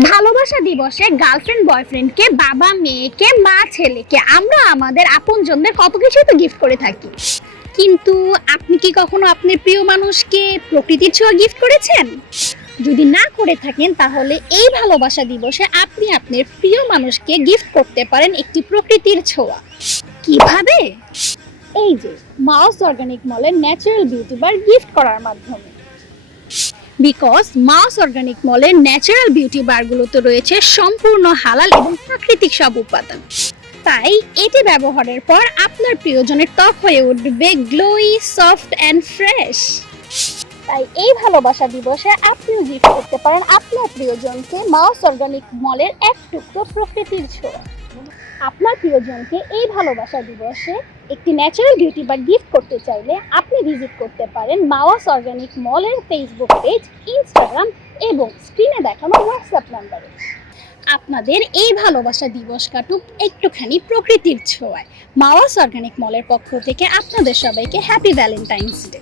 ভালোবাসা দিবসে গার্লফ্রেন্ড বয়ফ্রেন্ডকে, বাবা মেয়েকে, মা ছেলেকে আমরা আমাদের আপনজনদের কত কিছুই তো গিফট করে থাকি। কিন্তু আপনি কি কখনো আপনার প্রিয় মানুষকে প্রকৃতির ছোঁয়া গিফট করেছেন? যদি না করে থাকেন তাহলে এই ভালোবাসা দিবসে আপনি আপনার প্রিয় মানুষকে গিফট করতে পারেন একটি প্রকৃতির ছোঁয়া। কিভাবে? এই যে মাউস অর্গানিক মলের ন্যাচারাল বিউটি বার গিফট করার মাধ্যমে। বিকজ মাউস অর্গানিক মলের ন্যাচারাল বিউটি বারগুলোতে রয়েছে সম্পূর্ণ হালাল এবং প্রাকৃতিক সব উপাদান। তাই এটি ব্যবহারের পর আপনার প্রিয়জনের ত্বক হয়ে উঠবে গ্লোই, সফট অ্যান্ড ফ্রেশ। তাই এই ভালোবাসা দিবসে আপনিও গিফট করতে পারেন আপনার প্রিয়জনকে মাউস অর্গানিক মলের এক টুকরো প্রকৃতির ছোঁয়া। আপনার প্রিয়জনকে এই ভালোবাসা দিবসে একটি ন্যাচারাল বিউটি বার গিফট করতে চাইলে আপনি ভিজিট করতে পারেন মাওয়াস অর্গানিক মলের ফেসবুক পেজ, ইনস্টাগ্রাম এবং স্ক্রিনে দেখানো হোয়াটসঅ্যাপ নাম্বারে। আপনাদের এই ভালোবাসা দিবস কাটুক একটুখানি প্রকৃতির ছোঁয়ায়। মাওয়াস অর্গানিক মলের পক্ষ থেকে আপনাদের সবাইকে হ্যাপি ভ্যালেন্টাইন্স ডে।